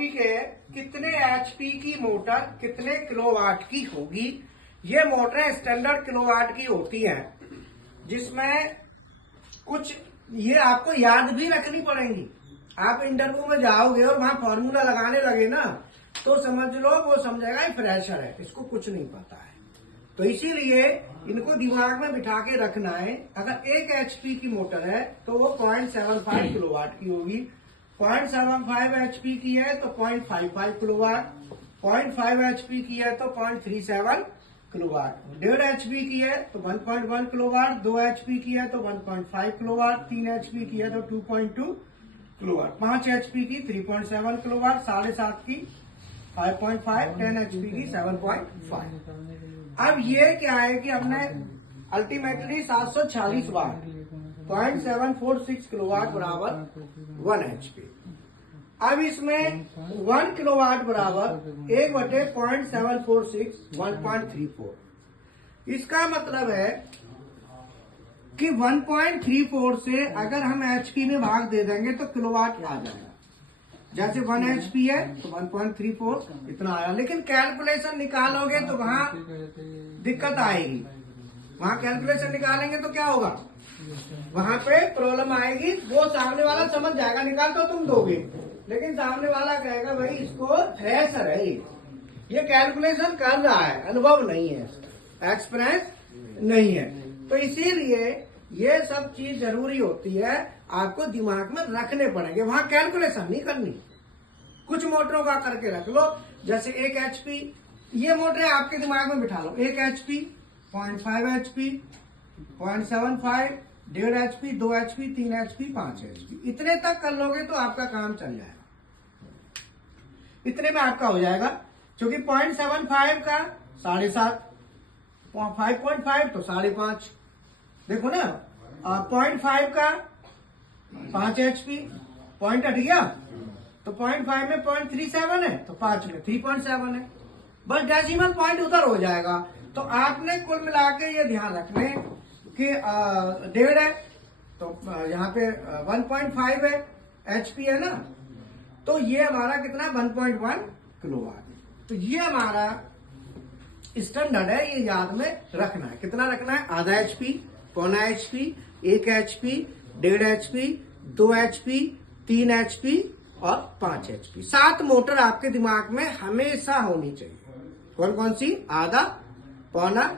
Topic है कितने HP की मोटर कितने किलोवाट की होगी। ये मोटरें स्टैंडर्ड किलोवाट की होती हैं, जिसमें कुछ ये आपको याद भी रखनी पड़ेंगी। आप इंटरव्यू में जाओगे और वहां फॉर्मूला लगाने लगे ना, तो समझ लो वो समझेगा ये फ्रेशर है, इसको कुछ नहीं पता है। तो इसीलिए इनको दिमाग में बिठा के रखना है। अगर 1 एचपी की मोटर है तो वो 0.75 किलोवाट की होगी। 0.75 एचपी की है तो 0.55 किलोवाट, 0.5 एचपी की है तो 0.37 किलोवाट, 1.5 एचपी की है तो 1.1 किलोवाट, 2 एचपी की है तो 1.5 किलोवाट, 3 एचपी की है तो 2.2 किलोवाट, 5 एचपी की 3.7 किलोवाट, 7.5 की 5.5, 10 एचपी की 7.5। अब ये क्या है कि हमने अल्टीमेटली 746 वाट 0.746 किलोवाट बराबर 1 एचपी। अब इसमें 1 किलोवाट बराबर 1/0.746 1.34। इसका मतलब है कि 1.34 से अगर हम एचपी में भाग दे देंगे तो किलोवाट आ जाएगा। जैसे 1 एचपी है तो 1.34 इतना आया, लेकिन कैलकुलेशन निकालोगे तो वहां दिक्कत आएगी। वहां कैलकुलेशन निकालेंगे तो क्या होगा, वहां पे प्रॉब्लम आएगी। वो सामने वाला समझ जाएगा, निकाल तो तुम दोगे, लेकिन सामने वाला कहेगा भाई इसको फ्रेशर है, ये कैलकुलेशन कर रहा है, अनुभव नहीं है, एक्सपीरियंस नहीं है। तो इसीलिए ये सब चीज जरूरी होती है, आपको दिमाग में रखने पड़ेंगे। वहां कैलकुलेशन नहीं करनी, कुछ मोटरों का करके रख लो। जैसे 1 एचपी, ये मोटरें आपके दिमाग में बिठा लो। 1 HP, 0.5 HP, 0.75, 1.5 HP, 2 HP, 3 HP, 5 HP, इतने तक कर लोगे तो आपका काम चल जाएगा। इतने में आपका हो जाएगा, क्योंकि 0.75 का 7.5, 5.5 तो 5.5, देखो ना। 0.5 का 5 एचपी, पॉइंट हट गया तो 0.5 में 0.37 है तो 5 में 3.7 है, बस डेसिमल पॉइंट उधर हो जाएगा। तो आपने कुल मिला के ये ध्यान रखने कि 1.5 है तो यहाँ पे 1.5 है, एचपी है ना, तो ये हमारा कितना 1.1 किलोवाट। तो ये हमारा स्टैंडर्ड है, ये याद में रखना है। कितना रखना है, आधा एचपी, पौना HP, 1 HP, 1.5 HP, 2 HP, 3 HP और 5 एचपी। 7 मोटर आपके दिमाग में हमेशा होनी चाहिए। कौन कौन सी, आधा, पौना,